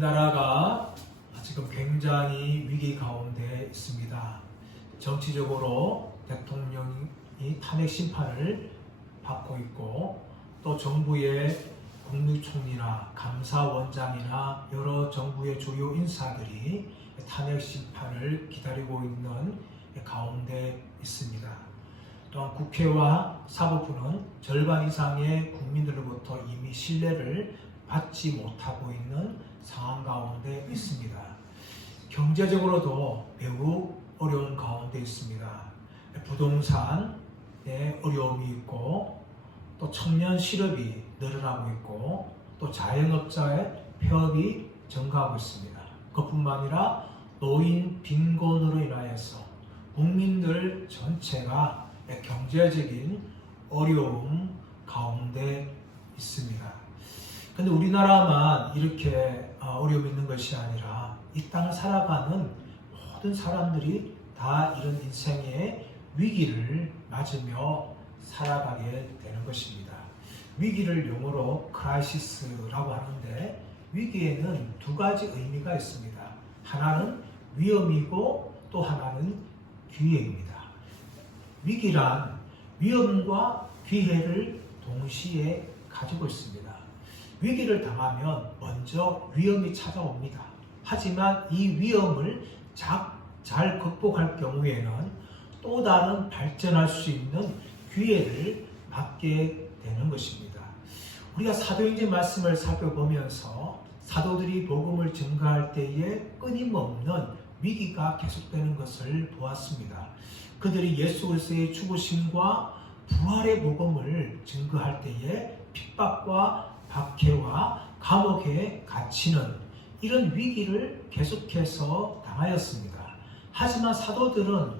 우리나라가 지금 굉장히 위기 가운데 있습니다. 정치적으로 대통령이 탄핵 심판을 받고 있고, 또 정부의 국무총리나 감사원장이나 여러 정부의 주요 인사들이 탄핵 심판을 기다리고 있는 가운데 있습니다. 또한 국회와 사법부는 절반 이상의 국민들로부터 이미 신뢰를 받지 못하고 있는 상황 가운데 있습니다. 경제적으로도 매우 어려운 가운데 있습니다. 부동산에 어려움이 있고, 또 청년 실업이 늘어나고 있고, 또 자영업자의 폐업이 증가하고 있습니다. 그뿐만 아니라 노인 빈곤으로 인하여서 국민들 전체가 경제적인 어려움 가운데 있습니다. 근데 우리나라만 이렇게 어려움이 있는 것이 아니라 이 땅을 살아가는 모든 사람들이 다 이런 인생의 위기를 맞으며 살아가게 되는 것입니다. 위기를 영어로 크라이시스라고 하는데, 위기에는 두 가지 의미가 있습니다. 하나는 위험이고 또 하나는 기회입니다. 위기란 위험과 기회를 동시에 가지고 있습니다. 위기를 당하면 먼저 위험이 찾아옵니다. 하지만 이 위험을 잘 극복할 경우에는 또 다른 발전할 수 있는 기회를 받게 되는 것입니다. 우리가 사도행전 말씀을 살펴보면서 사도들이 복음을 증거할 때에 끊임없는 위기가 계속되는 것을 보았습니다. 그들이 예수 그리스도의 죽으심과 부활의 복음을 증거할 때에 핍박과 박해와 감옥에 갇히는 이런 위기를 계속해서 당하였습니다. 하지만 사도들은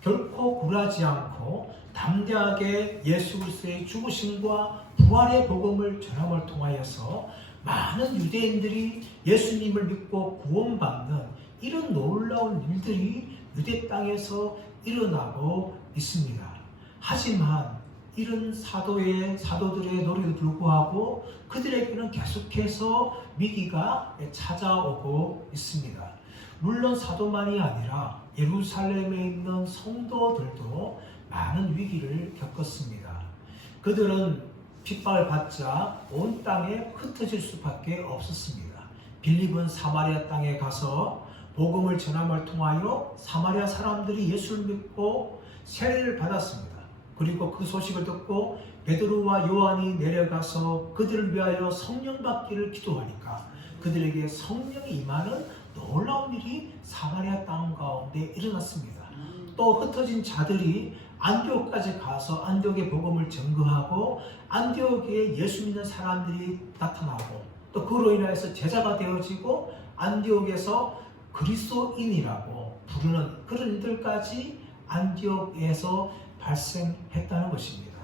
결코 굴하지 않고 담대하게 예수 그리스도의 죽으심과 부활의 복음을 전함을 통하여서 많은 유대인들이 예수님을 믿고 구원받는 이런 놀라운 일들이 유대 땅에서 일어나고 있습니다. 하지만 이런 사도들의 노력에도 불구하고 그들에게는 계속해서 위기가 찾아오고 있습니다. 물론 사도만이 아니라 예루살렘에 있는 성도들도 많은 위기를 겪었습니다. 그들은 핍박을 받자 온 땅에 흩어질 수밖에 없었습니다. 빌립은 사마리아 땅에 가서 복음을 전함을 통하여 사마리아 사람들이 예수를 믿고 세례를 받았습니다. 그리고 그 소식을 듣고 베드로와 요한이 내려가서 그들을 위하여 성령 받기를 기도하니까 그들에게 성령이 임하는 놀라운 일이 사마리아 땅 가운데 일어났습니다. 또 흩어진 자들이 안디옥까지 가서 안디옥의 복음을 증거하고 안디옥에 예수 믿는 사람들이 나타나고, 또 그로 인하여서 제자가 되어지고 안디옥에서 그리스도인이라고 부르는 그런 일들까지 안디옥에서 발생했다는 것입니다.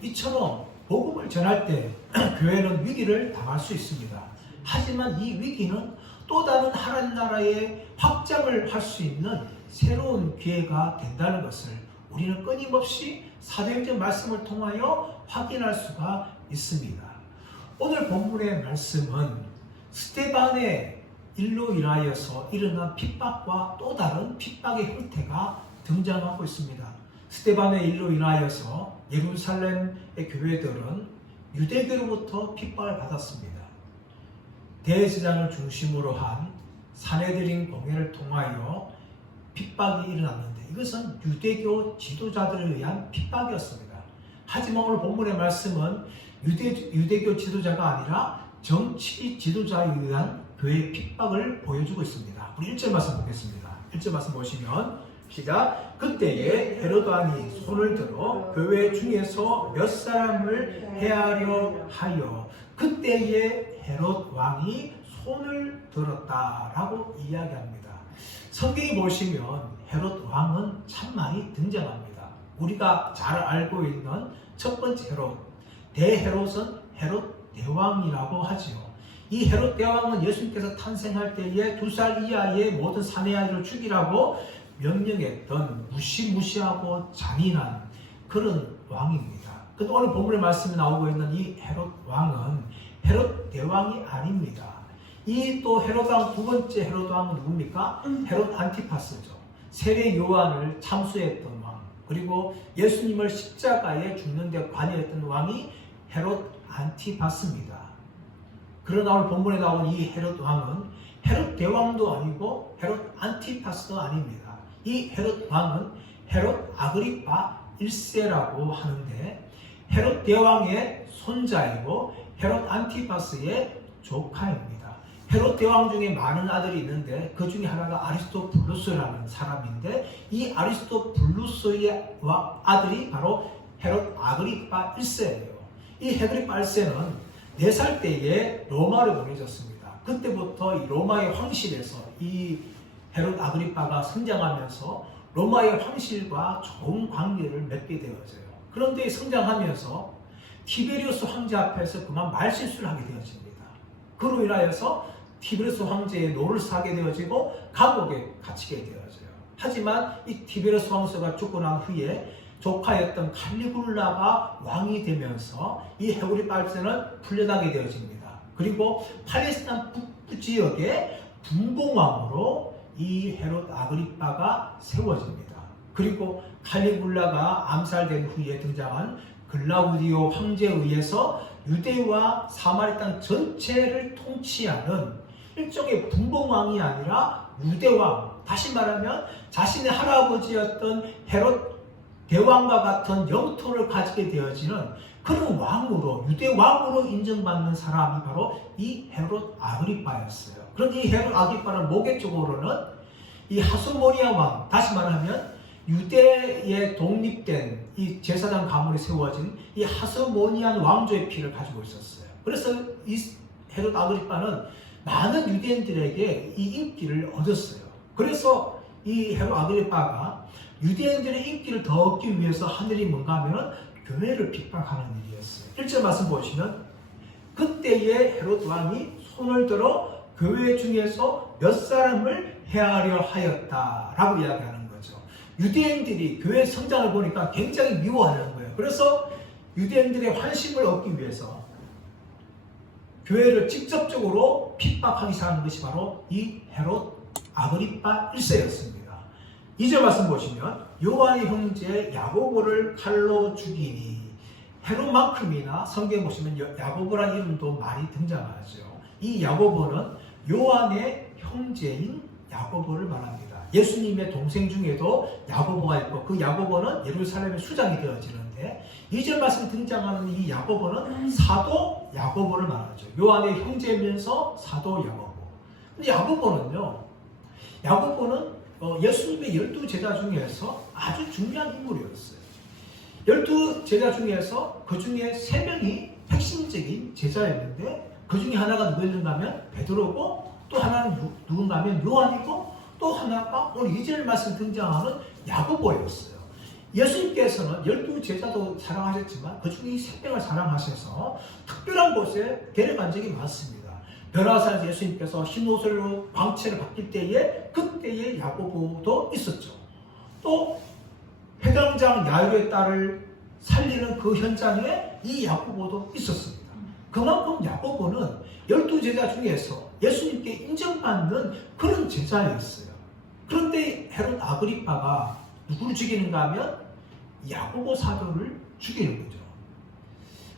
이처럼 복음을 전할 때 교회는 위기를 당할 수 있습니다. 하지만 이 위기는 또 다른 하나님 나라의 확장을 할 수 있는 새로운 기회가 된다는 것을 우리는 끊임없이 사도행전 말씀을 통하여 확인할 수가 있습니다. 오늘 본문의 말씀은 스데반의 일로 인하여서 일어난 핍박과 또 다른 핍박의 형태가 등장하고 있습니다. 스데반의 일로 인하여서 예루살렘의 교회들은 유대교로부터 핍박을 받았습니다. 대제사장을 중심으로 한 산헤드린 공회를 통하여 핍박이 일어났는데, 이것은 유대교 지도자들에 의한 핍박이었습니다. 하지만 오늘 본문의 말씀은 유대교 지도자가 아니라 정치 지도자에 의한 교회의 핍박을 보여주고 있습니다. 우리 1절 말씀 보겠습니다. 1절 말씀 보시면 시작. 그때에 헤롯 왕이 손을 들어 교회 중에서 몇 사람을 해하려 하여, 그때에 헤롯 왕이 손을 들었다라고 이야기합니다. 성경에 보시면 헤롯 왕은 참 많이 등장합니다. 우리가 잘 알고 있는 첫 번째 헤롯, 대헤롯은 헤롯 대왕이라고 하지요. 이 헤롯 대왕은 예수님께서 탄생할 때에 2살 이하의 모든 사내 아이를 죽이라고 명령했던 무시무시하고 잔인한 그런 왕입니다. 근데 오늘 본문의 말씀에 나오고 있는 이 헤롯 왕은 헤롯 대왕이 아닙니다. 이 또 헤롯 왕 두 번째 헤롯 왕은 누굽니까? 헤롯 안티파스죠. 세례 요한을 참수했던 왕, 그리고 예수님을 십자가에 죽는 데 관여했던 왕이 헤롯 안티파스입니다. 그러나 오늘 본문에 나온 이 헤롯 왕은 헤롯 대왕도 아니고 헤롯 안티파스도 아닙니다. 이 헤롯 왕은 헤롯 아그리파 1세라고 하는데 헤롯 대왕의 손자이고 헤롯 안티파스의 조카입니다. 헤롯 대왕 중에 많은 아들이 있는데 그 중에 하나가 아리스토블루스라는 사람인데 이 아리스토블루스의 아들이 바로 헤롯 아그리파 1세예요. 이 아그리파 1세는 4살 때에 로마로 보내졌습니다. 그때부터 이 로마의 황실에서 이 헤롯 아그리파가 성장하면서 로마의 황실과 좋은 관계를 맺게 되어져요. 그런데 성장하면서 티베리우스 황제 앞에서 그만 말실수를 하게 되어집니다. 그로 인하여서 티베리우스 황제의 노를 사게 되어지고 감옥에 갇히게 되어져요. 하지만 이 티베리우스 황제가 죽고 난 후에 조카였던 칼리굴라가 왕이 되면서 이 헤롯 알세는 풀려나게 되어집니다. 그리고 팔레스타인 북부 지역의 분봉왕으로 이 헤롯 아그리파가 세워집니다. 그리고 칼리굴라가 암살된 후에 등장한 글라우디오 황제에 의해서 유대와 사마리 땅 전체를 통치하는 일종의 분봉왕이 아니라 유대왕, 다시 말하면 자신의 할아버지였던 헤롯 대왕과 같은 영토를 가지게 되어지는 그런 왕으로, 유대왕으로 인정받는 사람이 바로 이 헤롯 아그리파였어요. 그런데 이 헤롯 아그리파는 모계적으로는 이 하스모니아 왕, 다시 말하면 유대에 독립된 이 제사장 가문이 세워진 이 하스모니안 왕조의 피를 가지고 있었어요. 그래서 이 헤롯 아그리파는 많은 유대인들에게 이 인기를 얻었어요. 그래서 이 헤롯 아그리파가 유대인들의 인기를 더 얻기 위해서 한 일이 뭔가 하면 교회를 핍박하는 일이었어요. 1절 말씀 보시면 그때의 헤롯 왕이 손을 들어 교회 중에서 몇 사람을 해하려 하였다라고 이야기하는 거죠. 유대인들이 교회 성장을 보니까 굉장히 미워하는 거예요. 그래서 유대인들의 환심을 얻기 위해서 교회를 직접적으로 핍박하기 시작하는 것이 바로 이 헤롯 아그리파 1세였습니다. 2절 말씀 보시면 요한의 형제 야고보를 칼로 죽이니, 헤롯만큼이나 성경에 보시면 야고보라는 이름도 많이 등장하죠. 이 야고보는 요한의 형제인 야고보를 말합니다. 예수님의 동생 중에도 야고보가 있고 그 야고보는 예루살렘의 수장이 되어지는데 2절 말씀 등장하는 이 야고보는 사도 야고보를 말하죠. 요한의 형제면서 사도 야고보. 근데 야고보는 예수님의 12제자 중에서 아주 중요한 인물이었어요. 12제자 중에서 그 중에 3명이 핵심적인 제자였는데 그 중에 하나가 누구였는가 하면 베드로고 또 하나는 누군가 하면 요한이고 또 하나가 오늘 2절 말씀 등장하는 야고보였어요. 예수님께서는 12제자도 사랑하셨지만 그 중에 이 3명을 사랑하셔서 특별한 곳에 데려간 적이 많습니다. 변화사에서 예수님께서 흰 옷으로 광채를 바뀔 때에 그때의 야고보도 있었죠. 또 회당장 야일의 딸을 살리는 그 현장에 이 야고보도 있었습니다. 그만큼 야고보는 12제자 중에서 예수님께 인정받는 그런 제자였어요. 그런데 헤롯 아그리파가 누구를 죽이는가 하면 야고보 사도를 죽이는 거죠.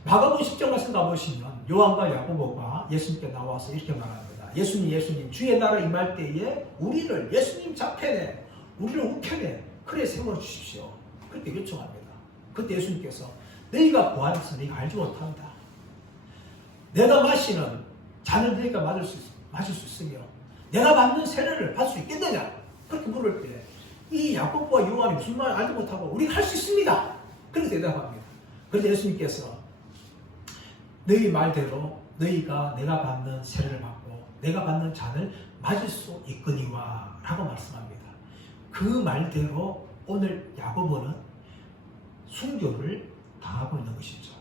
마가복음 10장 말씀 가보시면 요한과 야고보가 예수님께 나와서 이렇게 말합니다. 예수님 주의 나라 임할 때에 우리를 예수님 좌편에 우리를 우편에 그래 세워주십시오. 그렇게 요청합니다. 그때 예수님께서 너희가 구하면서 너희가 알지 못한다. 내가 마시는 잔을 너희가 마실 수 있으며 내가 받는 세례를 받을 수 있겠느냐? 그렇게 물을 때 이 야고보와 요한이 무슨 말 알지 못하고 우리가 할 수 있습니다. 그렇게 대답합니다. 그래서 예수님께서 너희 말대로 너희가 내가 받는 세례를 받고 내가 받는 잔을 맞을 수 있거니와 라고 말씀합니다. 그 말대로 오늘 야고보는 순교를 당하고 있는 것이죠.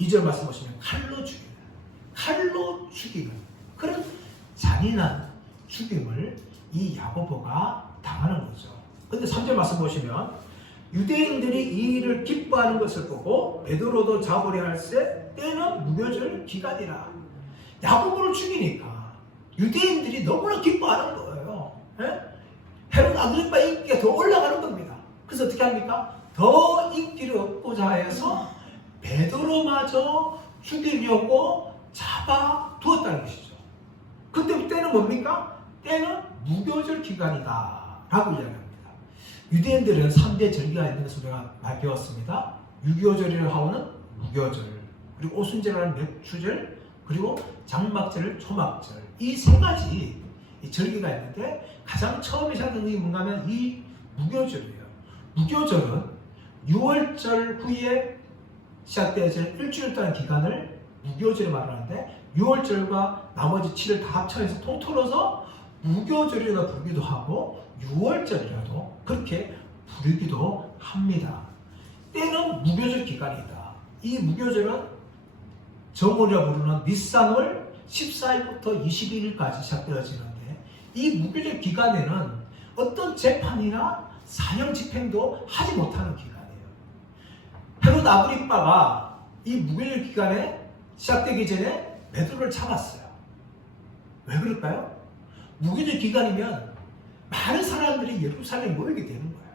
2절 말씀 보시면 칼로 죽이는 그런 잔인한 죽임을 이 야고보가 당하는 거죠. 그런데 3절 말씀 보시면 유대인들이 이 일을 기뻐하는 것을 보고 베드로도 잡으려 할세 때는 무교절 기간이라. 야고보를 죽이니까 유대인들이 너무나 기뻐하는 거예요. 예? 헤롯 아그리파 인기가 더 올라가는 겁니다. 그래서 어떻게 합니까? 더 인기를 얻고자 해서 베드로마저 죽이려고 잡아두었다는 것이죠. 근데 때는 뭡니까? 때는 무교절 기간이다 라고 이야기합니다. 유대인들은 3대 절기가 있는 것을 우리가 많이 배웠습니다. 유교절이라고 하고는 무교절, 그리고 오순절이라는 맥추절, 그리고 장막절, 초막절, 이 세 가지 이 절기가 있는데 가장 처음에 시작된 게 뭔가 하면 이 무교절이에요. 무교절은 6월절 후에 시작되어지는 일주일 동안 기간을 무교절을 말하는데 6월절과 나머지 7일 다 합쳐서 통틀어서 무교절이라 부르기도 하고 6월절이라도 그렇게 부르기도 합니다. 때는 무교절 기간이다. 이 무교절은 정월이라 부르는 니산월 14일부터 21일까지 시작되어지는데 이 무교절 기간에는 어떤 재판이나 사형 집행도 하지 못하는 기간이에요. 헤롯 아그리빠가 이 무교절 기간에 시작되기 전에 베드로를 잡았어요. 왜 그럴까요? 무교절 기간이면 많은 사람들이 예루살렘에 모이게 되는 거예요.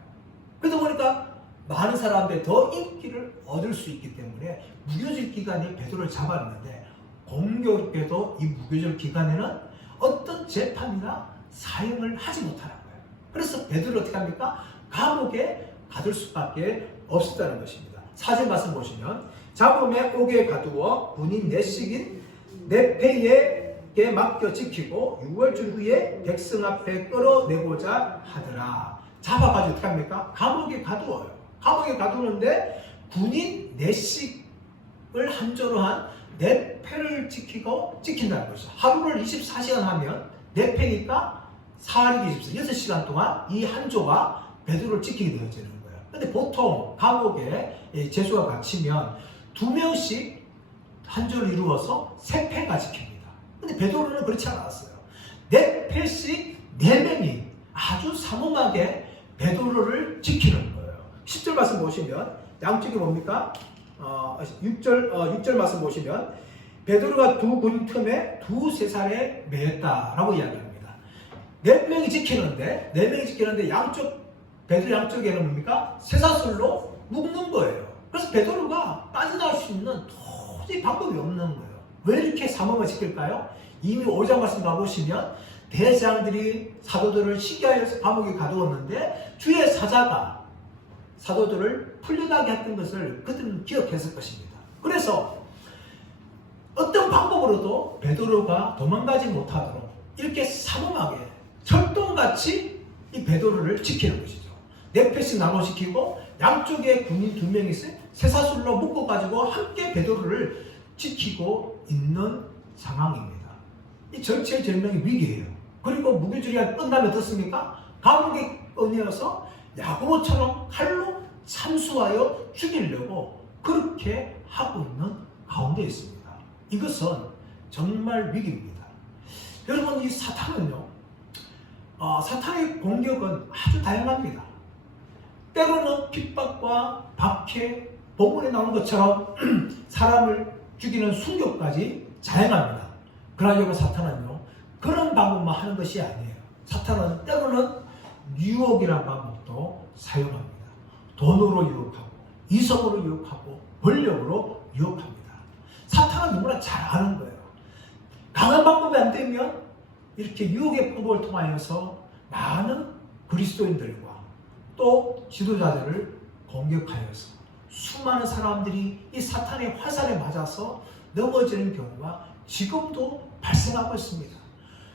그러다 보니까 많은 사람들이 더 인기를 얻을 수 있기 때문에 무교절 기간에 베드로를 잡았는데 공교롭게도 이 무교절 기간에는 어떤 재판이나 사형을 하지 못하는 거예요. 그래서 베드로를 어떻게 합니까? 감옥에 가둘 수밖에 없었다는 것입니다. 사진 말씀 보시면 잡음에 옥에 가두어 군인 내식인 네페에게 맡겨 지키고 6월절 후에 백성 앞에 끌어내고자 하더라. 잡아가지고 어떻게 합니까? 감옥에 가두어요. 감옥에 가두는데 군인 내식을 한조로 한 네페를 지킨다는 것이죠. 하루를 24시간 하면 네페니까 4일이 6시간 동안 이 한조가 베드로를 지키게 되어지는 거예요. 근데 보통 감옥에 죄수가 갇히면 2명씩 한조를 이루어서 3패가 지킵니다. 근데 베드로는 그렇지 않았어요. 4패씩 4명이 아주 삼엄하게 베드로를 지키는 거예요. 10절 말씀 보시면 양쪽이 뭡니까? 6절 말씀 보시면 베드로가 두 군 틈에 두세 살에 매였다라고 이야기합니다. 4명이 지키는데 베드로 양쪽에는 뭡니까? 쇠사슬로 묶는 거예요. 그래서 베드로가 빠져나올 수 있는 도저히 방법이 없는 거예요. 왜 이렇게 삼엄을 지킬까요? 이미 5장 말씀 가보시면 대장들이 사도들을 시기하여서 감옥에 가두었는데 주의 사자가 사도들을 풀려나게 했던 것을 그들은 기억했을 것입니다. 그래서 어떤 방법으로도 베드로가 도망가지 못하도록 이렇게 삼엄하게 철동같이 이 베드로를 지키는 것이죠. 4패씩 나눠시키고 양쪽에 군인 2명이 있어요. 쇠사슬로 묶어가지고 함께 베드로를 지키고 있는 상황입니다. 이 절체절명의 위기예요. 그리고 무교절이 끝나면 어떻습니까? 감옥에 꺼내어서 야고보처럼 칼로 참수하여 죽이려고 그렇게 하고 있는 가운데 있습니다. 이것은 정말 위기입니다. 여러분, 이 사탄은요, 사탄의 공격은 아주 다양합니다. 때로는 핍박과 박해, 본문에 나오는 것처럼 사람을 죽이는 순교까지 자행합니다. 그러나 사탄은요, 그런 방법만 하는 것이 아니에요. 사탄은 때로는 유혹이라는 방법도 사용합니다. 돈으로 유혹하고, 이성으로 유혹하고, 권력으로 유혹합니다. 사탄은 누구나 잘 아는 거예요. 강한 방법이 안 되면 이렇게 유혹의 방법을 통하여서 많은 그리스도인들과 또 지도자들을 공격하여서 수많은 사람들이 이 사탄의 화살에 맞아서 넘어지는 경우가 지금도 발생하고 있습니다.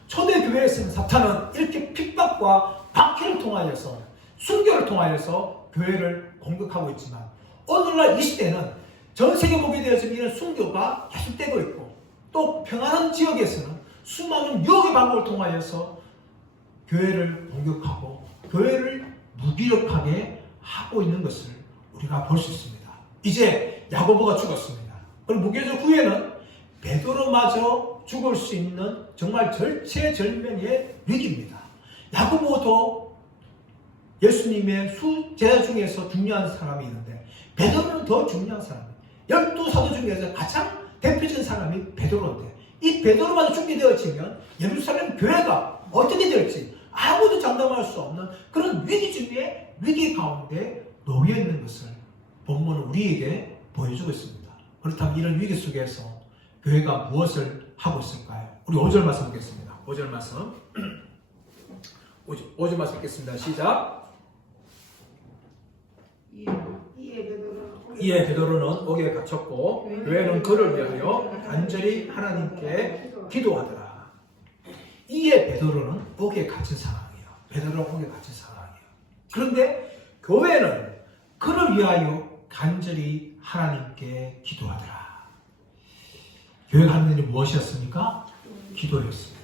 초대교회에서는 사탄은 이렇게 핍박과 박해를 통하여서 순교를 통하여서 교회를 공격하고 있지만 오늘날 이 시대는 전 세계 보게 되어지는 이런 순교가 계속되고 있고 또 평안한 지역에서는 수많은 유혹의 방법을 통하여서 교회를 공격하고 교회를 무기력하게 하고 있는 것을 우리가 볼 수 있습니다. 이제 야고보가 죽었습니다. 그리고 무교절 후에는 베드로마저 죽을 수 있는 정말 절체절명의 위기입니다. 야고보도 예수님의 수제자 중에서 중요한 사람이 있는데 베드로는 더 중요한 사람입니다. 12 사도 중에서 가장 대표적인 사람이 베드로인데 이 베드로만 준비되어지면 예루살렘 교회가 어떻게 될지 아무도 장담할 수 없는 그런 위기 중에 위기 가운데 놓여 있는 것을 본문은 우리에게 보여주고 있습니다. 그렇다면 이런 위기 속에서 교회가 무엇을 하고 있을까요? 우리 5절 말씀 보겠습니다. 5절 말씀 5절 말씀 읽겠습니다. 시작. 이에 베드로는 옥에 갇혔고 교회는 그를 위하여 간절히 하나님께 기도하더라. 이에 베드로는 옥에 갇힌 상황이에요. 베드로는 옥에 갇힌 상황이에요. 그런데 교회는 그를 위하여 간절히 하나님께 기도하더라. 교회가 하는 일이 무엇이었습니까? 기도였습니다.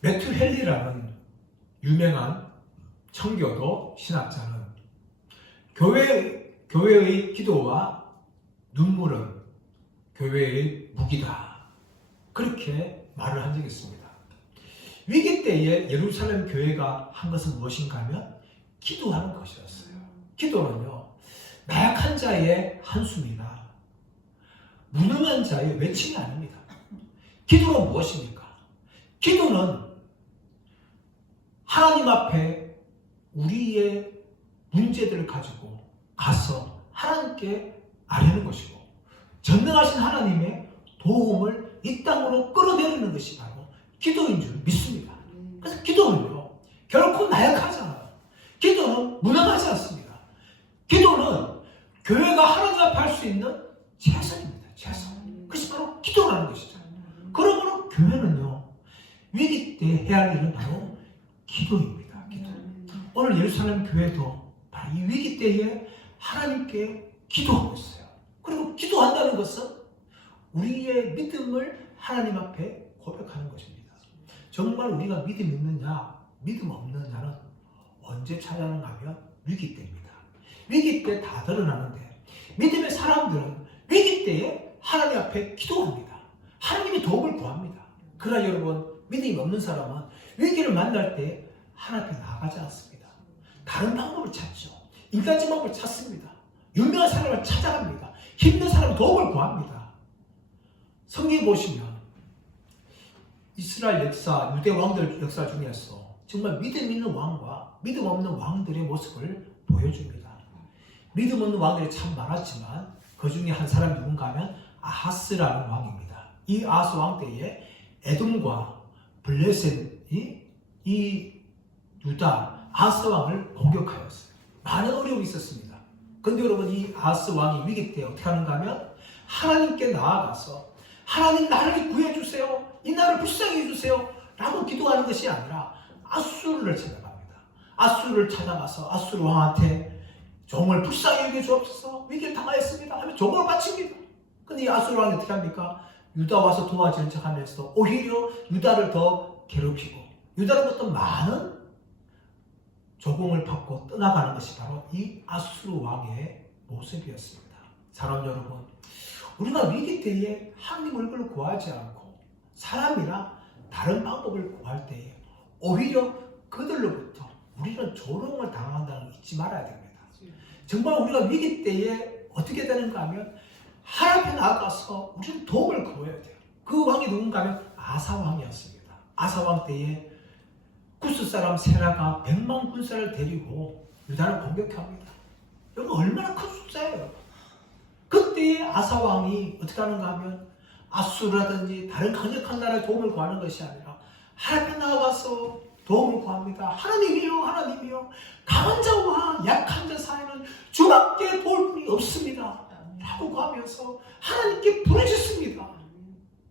매튜 헨리라는 유명한 청교도 신학자는 교회의 기도와 눈물은 교회의 무기다. 그렇게 말을 한 적이 있습니다. 위기 때에 예루살렘 교회가 한 것은 무엇인가 하면 기도하는 것이었어요. 기도는요, 나약한 자의 한숨이나 무능한 자의 외침이 아닙니다. 기도는 무엇입니까? 기도는 하나님 앞에 우리의 문제들을 가지고 가서 하나님께 아뢰는 것이고 전능하신 하나님의 도움을 이 땅으로 끌어내리는 것이 바로 기도인 줄 믿습니다. 그래서 기도는요, 결코 나약하지 않아요. 기도는 무능하지 않습니다. 기도는 교회가 하나님 앞에 할 수 있는 최선입니다. 최선. 그것이 바로 기도라는 것이죠. 그러므로 교회는요, 위기 때 해야 할 일은 바로 기도입니다. 기도. 오늘 예루살렘 교회도 바로 이 위기 때에 하나님께 기도하고 있어요. 그리고 기도한다는 것은 우리의 믿음을 하나님 앞에 고백하는 것입니다. 정말 우리가 믿음 있느냐, 믿음 없느냐는 언제 찾아내는가 하면 위기 때입니다. 위기 때 다 드러나는데 믿음의 사람들은 위기 때에 하나님 앞에 기도합니다. 하나님의 도움을 구합니다. 그러나 여러분, 믿음이 없는 사람은 위기를 만날 때 하나님 앞에 나아가지 않습니다. 다른 방법을 찾죠. 인간적 방법을 찾습니다. 유명한 사람을 찾아갑니다. 힘든 사람 도움을 구합니다. 성경에 보시면 이스라엘 역사, 유대 왕들 역사 중에서 정말 믿음 있는 왕과 믿음 없는 왕들의 모습을 보여줍니다. 믿음 없는 왕들이 참 많았지만 그 중에 한 사람이 누군가 하면 아하스라는 왕입니다. 이 아하스 왕 때에 에돔과 블레셋이 이 유다 아하스 왕을 공격하였어요. 많은 어려움이 있었습니다. 그런데 여러분, 이 아하스 왕이 위기 때 어떻게 하는가 하면 하나님께 나아가서 하나님 나를 구해주세요. 이 나라를 불쌍히 해주세요. 라고 기도하는 것이 아니라 아수르를 찾아갑니다. 아수르를 찾아가서 아수르 왕한테 종을 불쌍히 여겨 주옵소서, 위기를 당하였습니다 하면 종을 바칩니다. 근데 이 아수르 왕이 어떻게 합니까? 유다 와서 도와주는 척 하면서 오히려 유다를 더 괴롭히고 유다로부터 많은 조공을 받고 떠나가는 것이 바로 이 아수르 왕의 모습이었습니다. 사람 여러분, 우리가 위기 때에 하나님 얼굴을 구하지 않고 사람이나 다른 방법을 구할 때에 오히려 그들로부터 우리는 조롱을 당한다는 걸 잊지 말아야 됩니다. 정말 우리가 위기 때에 어떻게 되는가 하면 하나님 앞에 나아가서 우리는 도움을 구해야 돼요. 그 왕이 누군가 하면 아사 왕이었습니다. 아사 왕 때에 구스 사람 세라가 100만 군사를 데리고 유다를 공격합니다. 여러분, 얼마나 큰 숫자예요. 그때 아사 왕이 어떻게 하는가 하면 아수르라든지 다른 강력한 나라의 도움을 구하는 것이 아니라 하나님 나아가서 도움을 구합니다. 하나님이요, 하나님이요, 강한 자와 약한 자 사이는 주밖에 도울 분이 없습니다 라고 구하면서 하나님께 부르짖습니다.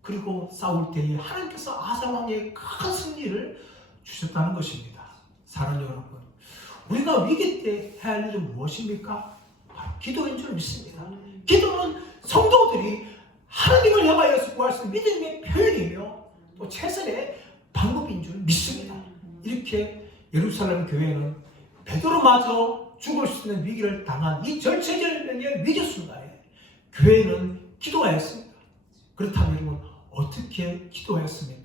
그리고 싸울 때에 하나님께서 아사 왕의 큰 승리를 주셨다는 것입니다. 사랑하는 여러분, 우리가 위기 때 해야 할 일은 무엇입니까? 바로 기도인 줄 믿습니다. 기도는 성도들이 하나님을 향하여서 구할 수 있는 믿음의 표현이며 또 최선의 방법인 줄 믿습니다. 이렇게 예루살렘 교회는 베드로마저 죽을 수 있는 위기를 당한 이 절체절명의 위기 순간에 교회는 기도하였습니다. 그렇다면 여러분, 어떻게 기도하였습니까?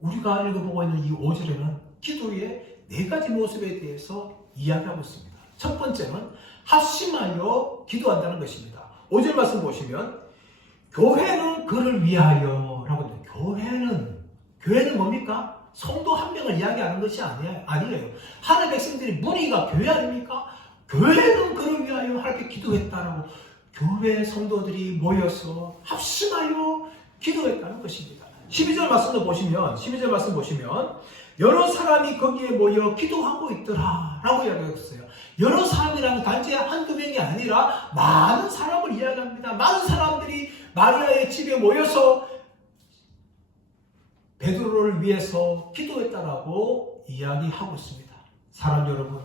우리가 읽어보고 있는 이 5절에는 기도의 4가지 모습에 대해서 이야기하고 있습니다. 첫 번째는 합심하여 기도한다는 것입니다. 5절 말씀 보시면 교회는 그를 위하여라고 해요. 교회는 뭡니까? 성도 한 명을 이야기하는 것이 아니에요. 하나님의 백성들이 무리가 교회 아닙니까? 교회는 그를 위하여 하나님께 기도했다라고 교회 성도들이 모여서 합심하여 기도했다는 것입니다. 12절 말씀 보시면 여러 사람이 거기에 모여 기도하고 있더라 라고 이야기했어요. 여러 사람이라는 단지 한두 명이 아니라 많은 사람을 이야기합니다. 많은 사람들이 마리아의 집에 모여서 베드로를 위해서 기도했다라고 이야기하고 있습니다. 사랑 여러분,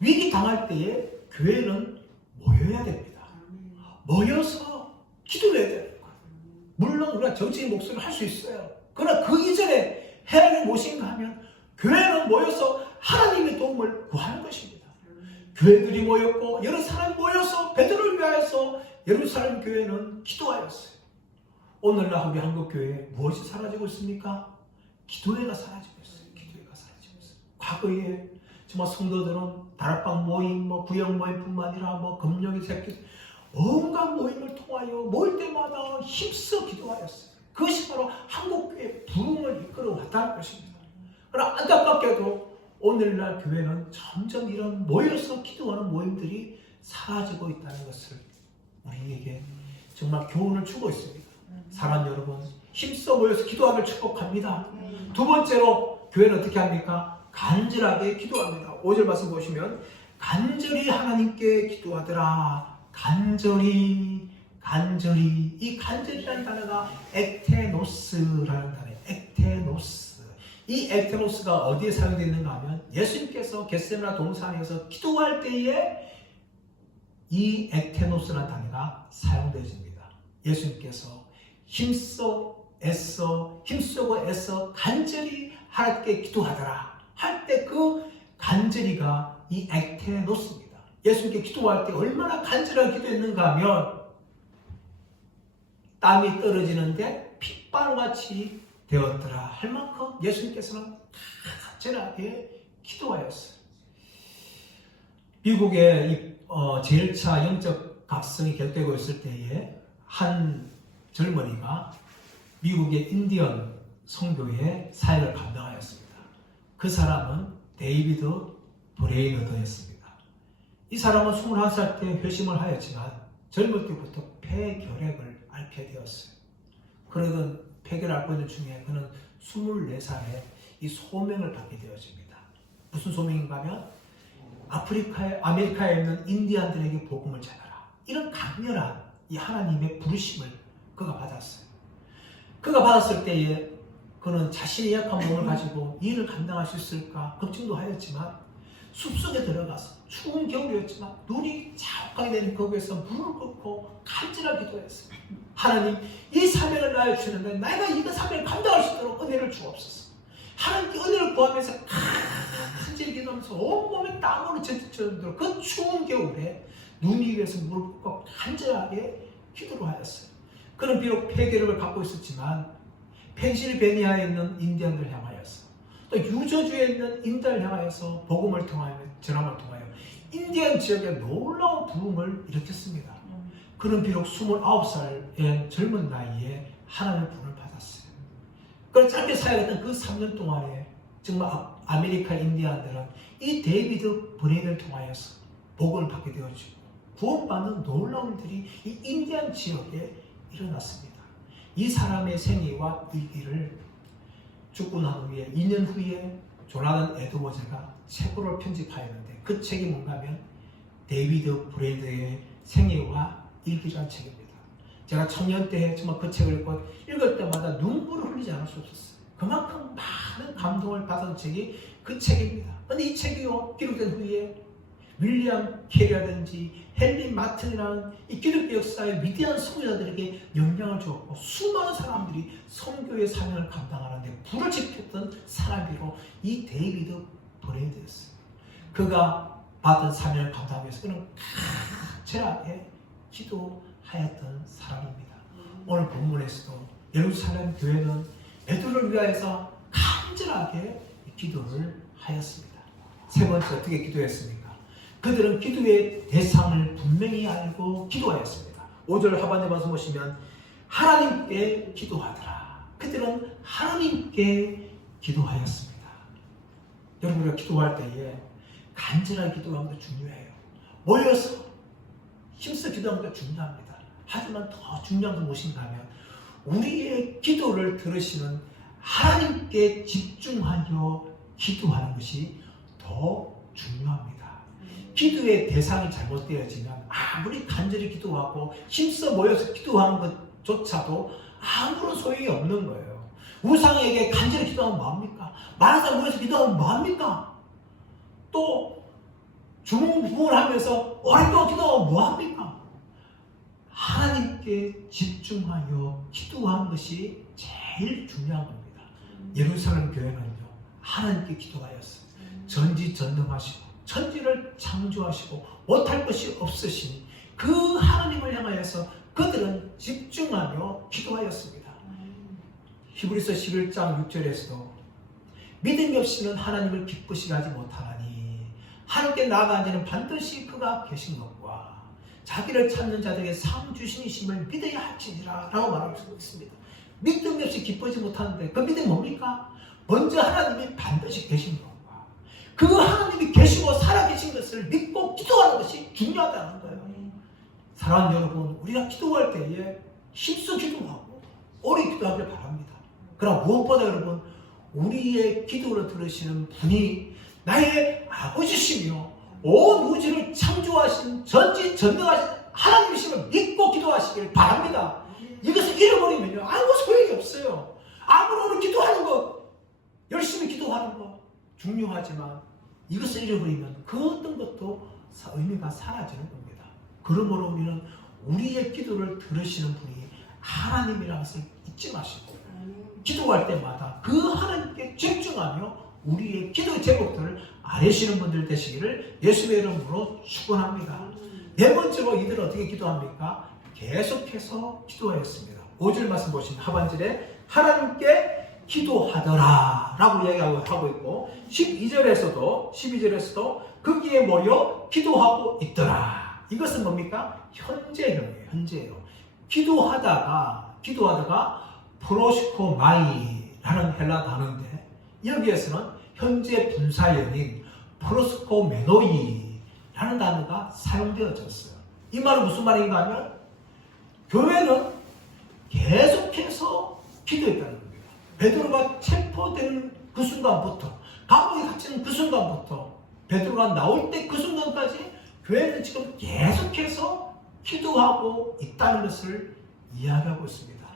위기 당할 때에 교회는 모여야 됩니다. 모여서 기도해야 돼요. 물론 우리가 정치인 목소리를 할 수 있어요. 그러나 그 이전에 해야 할 무엇인가 하면 교회는 모여서 하나님의 도움을 구하는 것입니다. 교회들이 모였고 여러 사람이 모여서 베드로를 위하여서 예루살렘 교회는 기도하였어요. 오늘날 우리 한국교회에 무엇이 사라지고 있습니까? 기도회가 사라지고 있어요. 기도회가 사라지고 있어요. 과거에 정말 성도들은 다락방 모임, 구역 모임뿐만 아니라 금요일 새끼 온갖 모임을 통하여 모일 때마다 힘써 기도하였어요. 그것이 바로 한국교회의 부흥을 이끌어 왔다는 것입니다. 그러나 안타깝게도 오늘날 교회는 점점 이런 모여서 기도하는 모임들이 사라지고 있다는 것을 우리에게 정말 교훈을 주고 있습니다. 사랑하는 여러분, 힘써 모여서 기도하기를 축복합니다. 두 번째로 교회는 어떻게 합니까? 간절하게 기도합니다. 5절 말씀 보시면 간절히 하나님께 기도하더라. 간절히 이 간절이라는 단어가 ektenos라는 단어예요. ektenos. 이 ektenos가 어디에 사용되어 있는가 하면 예수님께서 겟세마네 동산에서 기도할 때에 이 ektenos라는 단어가 사용되어집니다. 예수님께서 힘쓰고 애써 간절히 하나님께 기도하더라 할 때 그 간절히가 이 ektenos입니다. 예수님께 기도할 때 얼마나 간절하게 기도했는가 하면 땀이 떨어지는데 핏방울같이 되었더라 할 만큼 예수님께서는 간절하게 기도하였어요. 미국의 제1차 영적 각성이 계속되고 있을 때에 한 젊은이가 미국의 인디언 선교의 사역을 감당하였습니다. 그 사람은 데이비드 브레이너드였습니다. 이 사람은 21살 때 회심을 하였지만 젊을 때부터 폐결핵을 앓게 되었어요. 그러던 폐결을 앓고 있는 중에 그는 24살에 이 소명을 받게 되어집니다. 무슨 소명인가 하면 아메리카에 있는 인디안들에게 복음을 전하라. 이런 강렬한 이 하나님의 부르심을 그가 받았어요. 그가 받았을 때에 그는 자신의 약한 몸을 가지고 이 일을 감당할 수 있을까 걱정도 하였지만 숲속에 들어가서 추운 겨울이었지만 눈이 자욱하게 되는 거기에서 무릎을 꿇고 간절하게 기도했어요. 하나님, 이 사명을 나에 주시는데 내가 이 사명을 감당할 수 있도록 은혜를 주옵소서. 하나님께 은혜를 구하면서 간절히 기도하면서 온몸에 땀으로 젖을 그 추운 겨울에 눈 위에서 무릎 꿇고 간절하게 기도를 하였어요. 그는 비록 폐결핵을 갖고 있었지만 펜실베니아에 있는 인디언을 향하여서 또 유저주에 있는 인디언을 향하여서 복음을 통하여 전함을 통하여 인디언 지역에 놀라운 부흥을 일으켰습니다. 그는 비록 29살의 젊은 나이에 하나님의 부름을 받았어요. 그걸 짧게 사역했던 그 3년 동안에 정말 아메리카 인디언들은 이 데이비드 브레이드를 통하여서 복음을 받게 되어지고 구원받는 놀라운 일들이 이 인디언 지역에 일어났습니다. 이 사람의 생애와 일기를 죽고 난 후에 2년 후에 조나단 에드워즈가 책으로 편집하였는데 그 책이 뭔가 하면 데이비드 브레이드의 생애와 일기라는 책입니다. 제가 청년 때 정말 그 책을 읽을 때마다 눈물을 흘리지 않을 수 없었어요. 그만큼 많은 감동을 받은 책이 그 책입니다. 그런데 이 책이요 기록된 후에 윌리엄 캐리라든지 헨리 마틴이라는 이 기독교 역사의 위대한 선교자들에게 영향을 주었고 수많은 사람들이 선교의 사명을 감당하는데 불을 지폈던 사람이로 이 데이비드 브레이드였어요. 그가 받은 사명을 감당하기 위해서 그는 간절하게 기도하였던 사람입니다. 오늘 본문에서도 예루살렘 교회는 베드로를 위하여서 간절하게 기도를 하였습니다. 세 번째 어떻게 기도했습니까? 그들은 기도의 대상을 분명히 알고 기도하였습니다. 5절 하반절 말씀 보시면 하나님께 기도하더라. 그들은 하나님께 기도하였습니다. 여러분, 우리가 기도할 때에 간절하게 기도하는 게 중요해요. 모여서 힘써 기도하는 게 중요합니다. 하지만 더 중요한 건 무엇인가 하면 우리의 기도를 들으시는 하나님께 집중하여 기도하는 것이 더 중요합니다. 기도의 대상이 잘못되어지면 아무리 간절히 기도하고 힘써 모여서 기도하는 것조차도 아무런 소용이 없는 거예요. 우상에게 간절히 기도하면 뭐합니까? 많은 사람 모여서 기도하면 뭐합니까? 또 주문부문을 하면서 오랫동안 기도하면 뭐합니까? 하나님께 집중하여 기도하는 것이 제일 중요한 겁니다. 예루살렘 교회는요, 하나님께 기도하였어요. 전지전능하시고 천지를 창조하시고 못할 것이 없으신 그 하나님을 향하여서 그들은 집중하며 기도하였습니다. 히브리서 11장 6절에서도 믿음이 없이는 하나님을 기쁘시게 하지 못하나니 하나님께 나아가는 자는 반드시 그가 계신 것과 자기를 찾는 자들에게 상 주신이심을 믿어야 할지니라 라고 말하고 있습니다. 믿음이 없이 기쁘지 못하는데 그 믿음이 뭡니까? 먼저 하나님이 반드시 계신 것과 그 하나님이 계시고 살아계신 것을 믿고 기도하는 것이 중요하다는 거예요. 사랑하는 여러분, 우리가 기도할 때에 힘써 기도하고 오래 기도하길 바랍니다. 그러나 무엇보다 여러분, 우리의 기도를 들으시는 분이 나의 아버지시며 온 우주를 창조하신 전지전능하신 하나님이심을 믿고 기도하시길 바랍니다. 이것을 잃어버리면요, 아무 소용이 없어요. 아무런 기도하는 것, 열심히 기도하는 것 중요하지만 이것을 잃어버리면 그 어떤 것도 의미가 사라지는 겁니다. 그러므로 우리는 우리의 기도를 들으시는 분이 하나님이라는 것을 잊지 마시고 기도할 때마다 그 하나님께 집중하며 우리의 기도의 제목들을 아시는 분들 되시기를 예수의 이름으로 축원합니다. 네 번째로 이들은 어떻게 기도합니까? 계속해서 기도하였습니다. 5절 말씀 보시면 하반절에 하나님께 기도하더라 라고 이야기하고 있고 12절에서도 거기에 모여 기도하고 있더라. 이것은 뭡니까? 현재형이에요. 현재형. 기도하다가 프로시코마이라는 헬라 단어인데 여기에서는 현재 분사형인 프로스코메노이라는 단어가 사용되어졌어요. 이 말은 무슨 말인가 하면 교회는 계속해서 기도했다는 겁니다. 베드로가 체포된 그 순간부터, 감옥에 갇히는 그 순간부터, 베드로가 나올 때 그 순간까지 교회는 지금 계속해서 기도하고 있다는 것을 이야기하고 있습니다.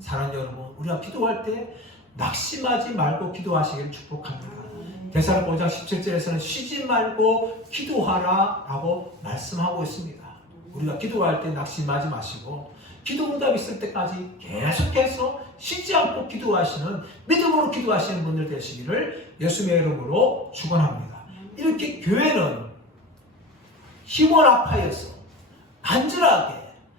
사랑하는 여러분, 우리가 기도할 때 낙심하지 말고 기도하시기를 축복합니다. 데살로니가 5장 17절에서는 쉬지 말고 기도하라 라고 말씀하고 있습니다. 우리가 기도할 때 낙심하지 마시고 기도 응답이 있을 때까지 계속해서 쉬지 않고 기도하시는, 믿음으로 기도하시는 분들 되시기를 예수님의 이름으로 축원합니다. 이렇게 교회는 힘을 합하여서 간절하게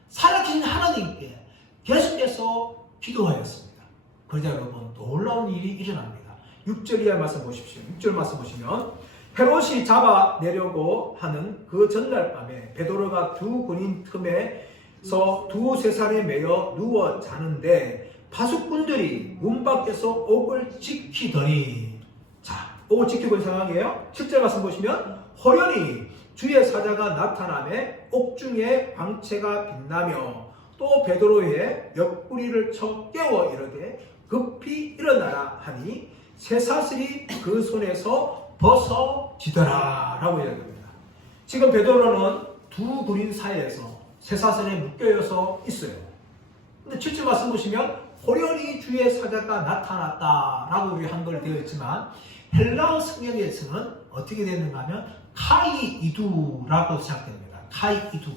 살아계신 하나님께 계속해서 기도하였습니다. 그러자 여러분, 놀라운 일이 일어납니다. 6절 이하 말씀 보십시오. 6절 말씀 보시면 헤롯이 잡아내려고 하는 그 전날 밤에 베드로가 두 군인 틈에서 두세 살에 매여 누워 자는데 파수꾼들이 문 밖에서 옥을 지키더니, 자, 옥을 지키고 있는 상황이에요. 7절 말씀 보시면 호련히 주의 사자가 나타나매 옥중에 광채가 빛나며 또 베드로의 옆구리를 쳐 깨워 이르되 급히 일어나라 하니 쇠사슬이 그 손에서 벗어지더라 라고 이야기합니다. 지금 베드로는 두 군인 사이에서 쇠사슬에 묶여서 있어요. 근데 7절 말씀 보시면 호련히 주의 사자가 나타났다 라고 우리 한글 되어 있지만 헬라어 성경에서는 어떻게 되는가 하면 카이이두라고 시작됩니다. 카이이두.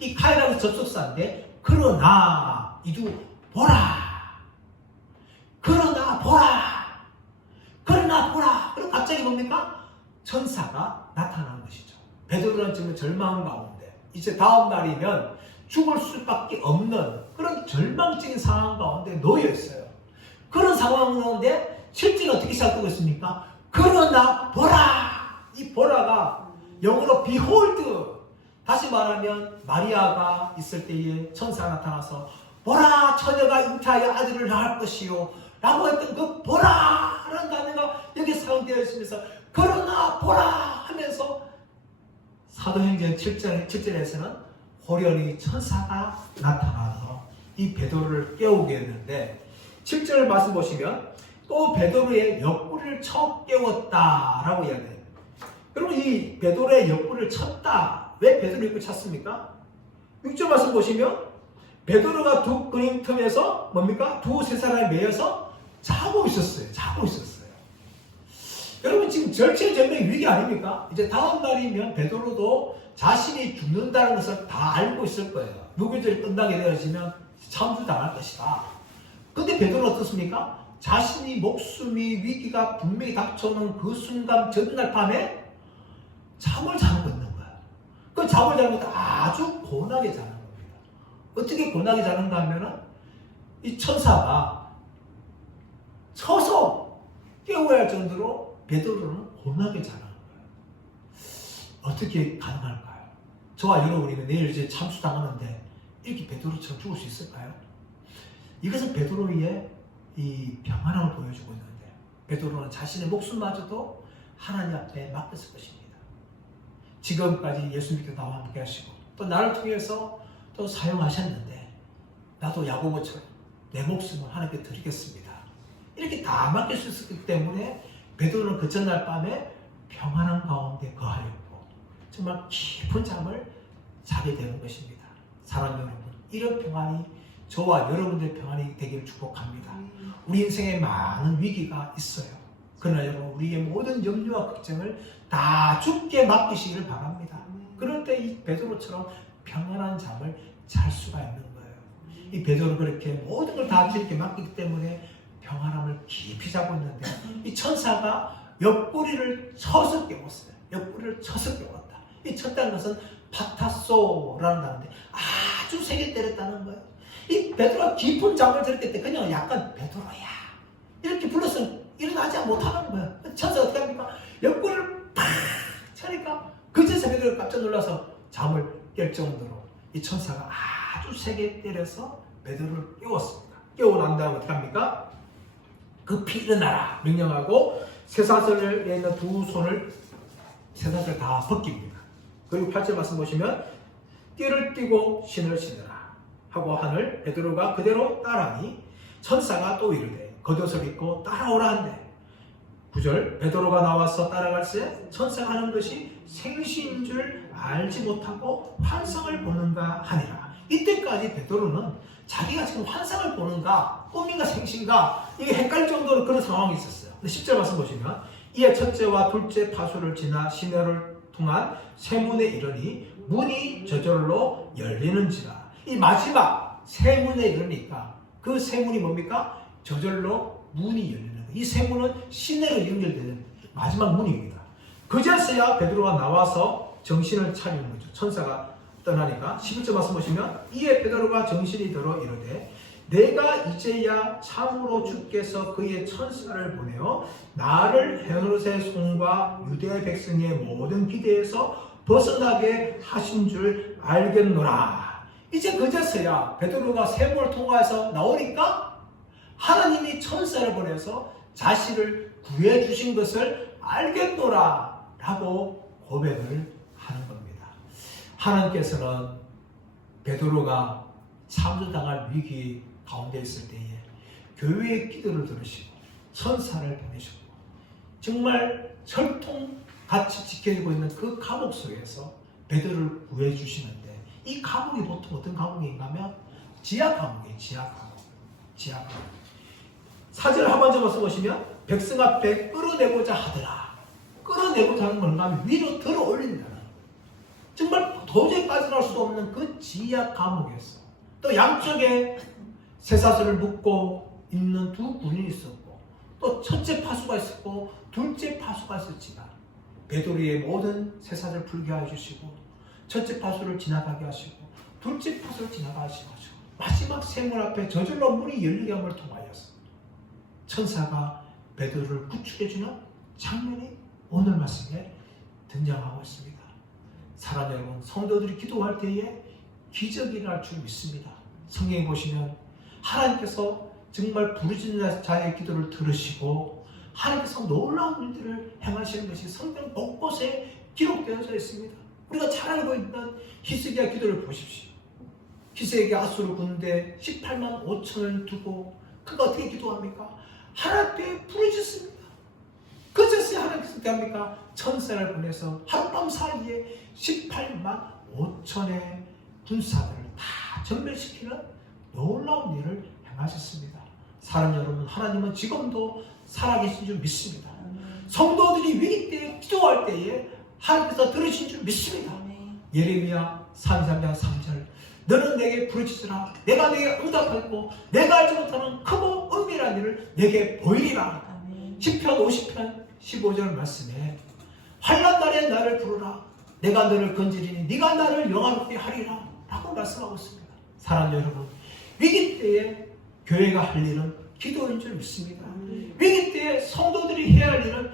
이 카이라는 접속사인데 그러나 이두 보라. 그러나 보라. 그러나 보라. 그럼 갑자기 뭡니까? 천사가 나타난 것이죠. 베드로는 지금 절망 가운데 이제 다음 날이면 죽을 수밖에 없는 그런 절망적인 상황 가운데 놓여 있어요. 그런 상황 가운데 실제는 어떻게 시작하고 있습니까? 그러나 보라. 이 보라가 영어로 behold, 다시 말하면 마리아가 있을 때에 천사가 나타나서 보라 처녀가 잉태하여 아들을 낳을 것이요 라고 했던 그 보라 라는 단어가 여기 사용되어 있으면서 그러나 보라 하면서 사도행전 7절에서는 호련히 천사가 나타나서 이 베드로를 깨우게 했는데 7절 말씀 보시면 또 베드로의 옆구리를 쳐 깨웠다라고 이야기해요. 여러분 이 베드로의 옆구리를 쳤다. 왜 베드로 옆구리 쳤습니까? 6절 말씀 보시면 베드로가 두 그림 틈에서 뭡니까? 두세 사람이 매여서 자고 있었어요. 여러분 지금 절체절명의 위기 아닙니까? 이제 다음 날이면 베드로도 자신이 죽는다는 것을 다 알고 있을 거예요. 무교절이 끝나게 되어지면 참수당할 것이다. 근데 베드로는 어떻습니까? 자신이 목숨이 위기가 분명히 닥쳐오는 그 순간 전날 밤에 잠을 자고 있는 거예요. 그 잠을 자는 것도 아주 고운하게 자는 겁니다. 어떻게 고운하게 자는가 하면은 이 천사가 쳐서 깨워야 할 정도로 베드로는 고운하게 자는 거예요. 어떻게 가능할까요? 저와 여러분이면 내일 이제 참수당하는데 이렇게 베드로처럼 죽을 수 있을까요? 이것은 베드로의 이 평안함을 보여주고 있는데 베드로는 자신의 목숨마저도 하나님 앞에 맡겼을 것입니다. 지금까지 예수 믿고 나와 함께 하시고 또 나를 통해서 또 사용하셨는데 나도 야고보처럼 내 목숨을 하나님께 드리겠습니다. 이렇게 다 맡길 수 있었기 때문에 베드로는 그 전날 밤에 평안한 가운데 거하였고 정말 깊은 잠을 자게 되는 것입니다. 사랑하는 여러분, 이런 평안이 저와 여러분들의 평안이 되기를 축복합니다. 우리 인생에 많은 위기가 있어요. 그러나 여러분 우리의 모든 염려와 걱정을 다 주께 맡기시기를 바랍니다. 그럴 때 이 베드로처럼 평안한 잠을 잘 수가 있는 거예요. 이 베드로 그렇게 모든 걸 다 주께 맡기기 때문에 평안함을 깊이 자고 있는데 이 천사가 옆구리를 쳐서 깨웠어요. 옆구리를 쳐서 깨웠다. 이 쳤다는 것은 파타소라는 단어인데 아주 세게 때렸다는 거예요. 이 베드로가 깊은 잠을 들었기 때문에 그냥 약간 베드로야 이렇게 불러서 일어나지 못하는 거예요. 천사가 어떻게 합니까? 옆구리를 팍 차니까 그제서 베드로가 깜짝 놀라서 잠을 깰 정도로 이 천사가 아주 세게 때려서 베드로를 깨웠습니다. 깨우고 난 다음에 어떻게 합니까? 급히 일어나라 명령하고 쇠사슬에 있는 두 손을 쇠사슬 다 벗깁니다. 그리고 8절 말씀 보시면 띠를 띠고 신을 신으라 하고 하늘 베드로가 그대로 따라하니 천사가 또 이르되 겉옷을 입고 따라오라 한대. 9절 베드로가 나와서 따라갈새 천사가 하는 것이 생시인 줄 알지 못하고 환상을 보는가 하니라. 이때까지 베드로는 자기가 지금 환상을 보는가 꿈인가 생신가 이게 헷갈릴 정도로 그런 상황이 있었어요. 근데 10절 말씀 보시면 이에 첫째와 둘째 파수를 지나 시내를 통한 쇠문에 이르니 문이 저절로 열리는지라. 이 마지막 쇠문에 이르니까 그 쇠문이 뭡니까? 저절로 문이 열리는 거예요. 이 쇠문은 시내로 연결되는 마지막 문입니다. 그제서야 베드로가 나와서 정신을 차리는 거죠. 천사가 떠나니까 11절 말씀 보시면 이에 베드로가 정신이 들어 이르되 내가 이제야 참으로 주께서 그의 천사를 보내어 나를 헤롯의 손과 유대 백성의 모든 기대에서 벗어나게 하신 줄 알겠노라. 이제 그제서야 베드로가 쇠문을 통과해서 나오니까 하나님이 천사를 보내서 자신을 구해 주신 것을 알겠노라 라고 고백을 하는 겁니다. 하나님께서는 베드로가 참수당할 위기 가운데 있을 때에 교회의 기도를 들으시고 천사를 보내시고 정말 철통같이 지켜지고 있는 그 감옥 속에서 베드로를 구해주시는데 이 감옥이 보통 어떤 감옥인가 하면 지하 감옥이에요. 지하 감옥. 사절 하반절을 써보시면 백성 앞에 끌어내고자 하더라. 끌어내고자 하는 건가 하면 위로 들어 올린다는 정말 도저히 빠져나올 수 없는 그 지하 감옥이었어. 또 양쪽에 쇠사슬을 묶고 있는 두 군인이 있었고 또 첫째 파수가 있었고 둘째 파수가 있었지만 베드로의 모든 쇠사슬을 풀게 해주시고 첫째 파수를 지나가게 하시고 둘째 파수를 지나가게 하시고 마지막 쇠문 앞에 저절로 문이 열리게 함을 통하여서 천사가 베드로를 구출해주는 장면이 오늘 말씀에 등장하고 있습니다. 사랑하는 여러분, 성도들이 기도할 때에 기적이 일어날 줄 믿습니다. 성경에 보시면 하나님께서 정말 부르짖는 자의 기도를 들으시고 하나님께서 놀라운 일들을 행하시는 것이 성경 곳곳에 기록되어져 있습니다. 우리가 잘 알고 있는 히스기야 기도를 보십시오. 히스기야 아수르 군대 18만 5천을 두고 그가 어떻게 기도합니까? 하나님께 부르짖습니다. 그제서야 하나님께서 어떻게 합니까? 천사를 보내서 하룻밤 사이에 18만 5천의 군사들을 다 전멸시키는 놀라운 일을 행하셨습니다. 사랑하는 여러분, 하나님은 지금도 살아계신 줄 믿습니다. 성도들이 위기 때에 기도할 때에 하나님께서 들으신 줄 믿습니다. 예레미야 33장 3절, 너는 내게 부르짖으라. 내가 내게 응답하고 내가 알지 못하는 크고 은밀한 일을 내게 보이리라. 시편 50편 15절 말씀에 환난 날에 나를 부르라. 내가 너를 건지리니 네가 나를 영화롭게 하리라 라고 말씀하고 있습니다. 사랑하는 여러분, 위기 때에 교회가 할 일은 기도인 줄 믿습니다. 위기 때에 성도들이 해야 할 일은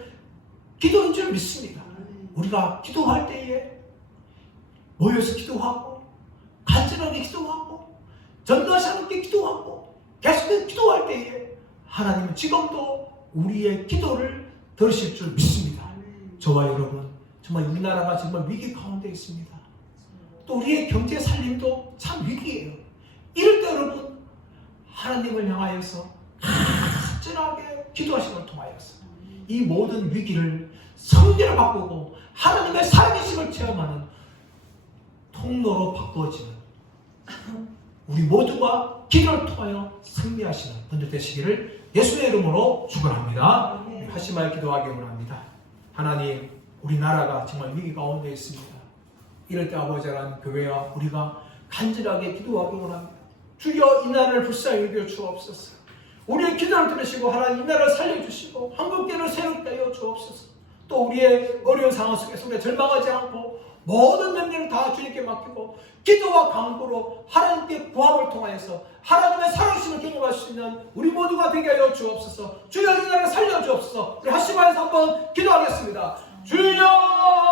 기도인 줄 믿습니다. 우리가 기도할 때에 모여서 기도하고 간절하게 기도하고 전도하시 함께 기도하고 계속해서 기도할 때에 하나님은 지금도 우리의 기도를 들으실 줄 믿습니다. 저와 여러분, 정말 우리나라가 정말 위기 가운데 있습니다. 또 우리의 경제 살림도 참 위기예요. 이럴 때 여러분, 하나님을 향하여서 간절하게 기도하시는 걸 통하여서 이 모든 위기를 승리로 바꾸고 하나님의 살아계심을 체험하는 통로로 바꾸어지는 우리 모두가 기도를 통하여 승리하시는 분들 되시기를 예수의 이름으로 축원합니다. 하시마에 기도하기 원합니다. 하나님, 우리나라가 정말 위기 가운데 있습니다. 이럴 때 아버지 하나님, 교회와 우리가 간절하게 기도하기 원합니다. 주여, 이 나라를 불쌍히 여겨 주옵소서. 우리의 기도를 들으시고 하나님 이 나라를 살려주시고 한국교회를 새롭게 하여 주옵소서. 또 우리의 어려운 상황 속에서 우리가 절망하지 않고 모든 명령을 다 주님께 맡기고 기도와 간구로 하나님께 구함을 통하여서 하나님의 살아계심을 경험할 수 있는 우리 모두가 되게 하여 주옵소서. 주여, 이 나라를 살려 주옵소서. 우리 하시마에서 한번 기도하겠습니다. 주여!